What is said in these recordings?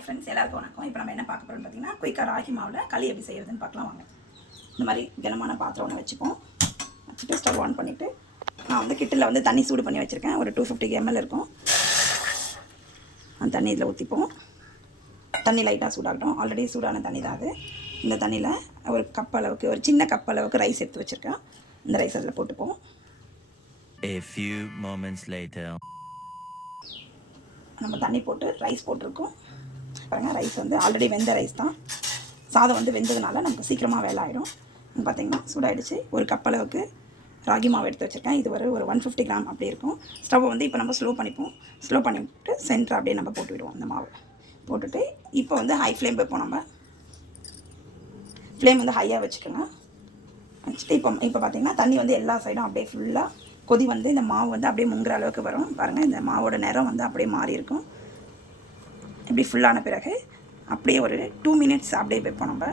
Hi friends, எல்லாருக்கும் வணக்கம். இப்போ நம்ம என்ன பார்க்க போகிறோம்னு பார்த்தீங்கன்னா, குயிக்காக ராகி மாவில் களி எப்படி செய்கிறதுன்னு பார்க்கலாம் வாங்க. இந்த மாதிரி கனமான பாத்திரம் ஒன்று வச்சுப்போம். வச்சுட்டு ஸ்டவ் ஆன் பண்ணிவிட்டு நான் வந்து கிட்டில் வந்து தண்ணி சூடு பண்ணி வச்சுருக்கேன். ஒரு 250 ml இருக்கும். அந்த தண்ணி இதில் ஊற்றிப்போம். தண்ணி லைட்டாக சூடாகட்டும். ஆல்ரெடி சூடான தண்ணி தான் அது. இந்த தண்ணியில் ஒரு கப் அளவுக்கு, ஒரு சின்ன கப் அளவுக்கு ரைஸ் எடுத்து வச்சுருக்கேன். இந்த ரைஸ் அதில் போட்டுப்போம். A few moments later. நம்ம தண்ணி போட்டு ரைஸ் போட்டிருக்கோம். பாருங்கள், ரைஸ் வந்து ஆல்ரெடி வெந்த ரைஸ் தான். சாதம் வந்து வெந்ததுனால நமக்கு சீக்கிரமாக வேலை ஆகிடும். பார்த்திங்கன்னா சூடாகிடுச்சு. ஒரு கப் அளவுக்கு ராகி மாவு எடுத்து வச்சுருக்கேன். இது ஒரு 150 கிராம் அப்படி இருக்கும். ஸ்டவ்வை வந்து இப்போ நம்ம ஸ்லோ பண்ணிப்போம். ஸ்லோ பண்ணிவிட்டு சென்டர் அப்படியே நம்ம போட்டு விடுவோம். அந்த மாவு போட்டுட்டு இப்போ வந்து ஹை ஃப்ளேம் வைப்போம். நம்ம ஃப்ளேம் வந்து ஹையாக வச்சுக்கோங்க. வச்சுட்டு இப்போ பார்த்திங்கன்னா தண்ணி வந்து எல்லா சைடும் அப்படியே ஃபுல்லாக கொதி வந்து இந்த மாவு வந்து அப்படியே முங்குற அளவுக்கு வரும். பாருங்கள், இந்த மாவோட நிறம் வந்து அப்படியே மாறி இருக்கும். இப்படி ஃபுல்லான பிறகு அப்படியே ஒரு 2 மினிட்ஸ் அப்படியே வைப்போம். நம்ம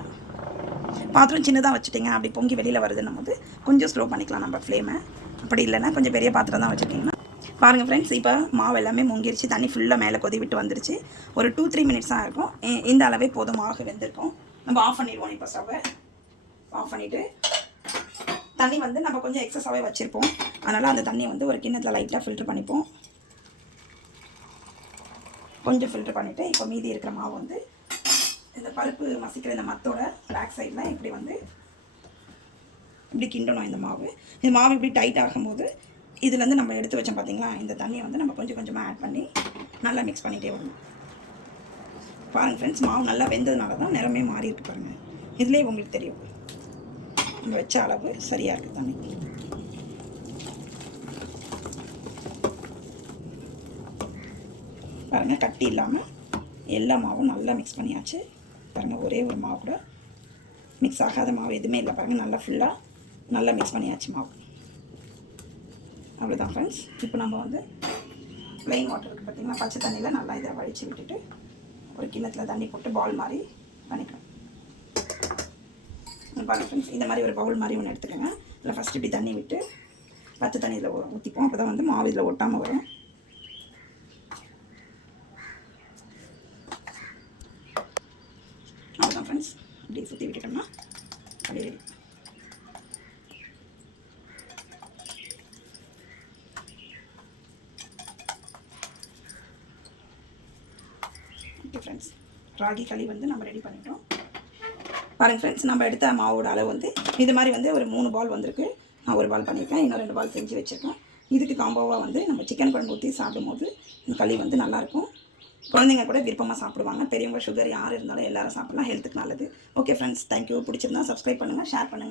பாத்திரம் சின்னதாக வச்சுட்டிங்க, அப்படி பொங்கி வெளியில் வருதுன்னும் போது கொஞ்சம் ஸ்லோ பண்ணிக்கலாம் நம்ம ஃப்ளேமை. அப்படி இல்லைன்னா கொஞ்சம் பெரிய பாத்திரம் தான் வச்சுட்டிங்கன்னா. பாருங்கள் ஃப்ரெண்ட்ஸ், இப்போ மாவு எல்லாமே முங்கிருச்சு. தண்ணி ஃபுல்லாக மேலே கொதி விட்டு வந்துருச்சு. ஒரு 2-3 மினிட்ஸ் தான் இருக்கும். இந்த அளவே போதும், மாவு வெந்திருக்கும். நம்ம ஆஃப் பண்ணிடுவோம். இப்போ ஸ்டவ்வை ஆஃப் பண்ணிவிட்டு தண்ணி வந்து நம்ம கொஞ்சம் எக்ஸஸாகவே வச்சுருப்போம். அதனால் அந்த தண்ணியை வந்து ஒரு கிண்ணத்தில் லைட்டாக ஃபில்ட்ரு பண்ணிப்போம். கொஞ்சம் ஃபில்ட்ரு பண்ணிவிட்டு இப்போ மீதி இருக்கிற மாவு வந்து இந்த பருப்பு மசிக்கிற இந்த மத்தோட பேக் சைடில் இப்படி வந்து இப்படி கிண்டணும். இந்த மாவு இப்படி டைட் ஆகும்போது இதுலேருந்து நம்ம எடுத்து வச்சோம் பார்த்திங்களா, இந்த தண்ணியை வந்து நம்ம கொஞ்சம் கொஞ்சமாக ஆட் பண்ணி நல்லா மிக்ஸ் பண்ணிகிட்டே வரணும். பாருங்கள் ஃப்ரெண்ட்ஸ், மாவு நல்லா வெந்ததுனால தான் நிறமே மாறி இருக்கு. பாருங்கள், இதுலேயே உங்களுக்கு தெரியும் நம்ம வச்ச அளவு சரியாக இருக்குது தண்ணி. பாருங்கள், கட்டி இல்லாமல் எல்லா மாவும் நல்லா மிக்ஸ் பண்ணியாச்சு. பாருங்கள், ஒரே ஒரு மாவு கூட மிக்ஸ் ஆகாத மாவு எதுவுமே இல்லை. பாருங்கள், நல்லா ஃபுல்லாக நல்லா மிக்ஸ் பண்ணியாச்சு மாவு. அவ்வளோதான் ஃப்ரெண்ட்ஸ். இப்போ நம்ம வந்து ப்ளைன் வாட்டர் இருக்குது பார்த்திங்கன்னா, பச்சை தண்ணியில் நல்லா இதை வடித்து விட்டுட்டு ஒரு கிண்ணத்தில் தண்ணி போட்டு பால் மாதிரி பண்ணிக்கலாம். பாருங்கள் ஃப்ரெண்ட்ஸ், இந்த மாதிரி ஒரு பவுல் மாதிரி ஒன்று எடுத்துக்கோங்க. அதில் ஃபஸ்ட்டு இப்படி தண்ணி விட்டு பச்சை தண்ணியில் ஊற்றிப்போம். அப்போ தான் வந்து மாவு இதில் ஒட்டாமல் வரும். அவ்வளோதான் ஃப்ரெண்ட்ஸ், இப்படி சுற்றி விட்டுட்டோம்னா அப்படியே ரெடி. ஓகே ஃப்ரெண்ட்ஸ், ராகி களி வந்து நம்ம ரெடி பண்ணிட்டோம். பாருங்கள் ஃப்ரெண்ட்ஸ், நம்ம எடுத்த மாவோட அளவு வந்து இது மாதிரி வந்து ஒரு 3 பால் வந்திருக்கு. நான் ஒரு பால் பண்ணியிருக்கேன், இன்னும் 2 பால் செஞ்சு வச்சுருக்கேன். இதுக்கு காம்போவாக வந்து நம்ம சிக்கன் குழம்பு ஊற்றி சாப்பிடும்போது இந்த களி வந்து நல்லாயிருக்கும். குழந்தைங்க கூட விருப்பமாக சாப்பிடுவாங்க. பெரியவங்க, சுகர் யார் இருந்தாலும் எல்லோரும் சாப்பிட்லாம். ஹெல்த்துக்கு நல்லது. Okay friends, thank you. பிடிச்சிருந்தா சப்ஸ்கிரைப் பண்ணுங்கள், ஷேர் பண்ணுங்கள்.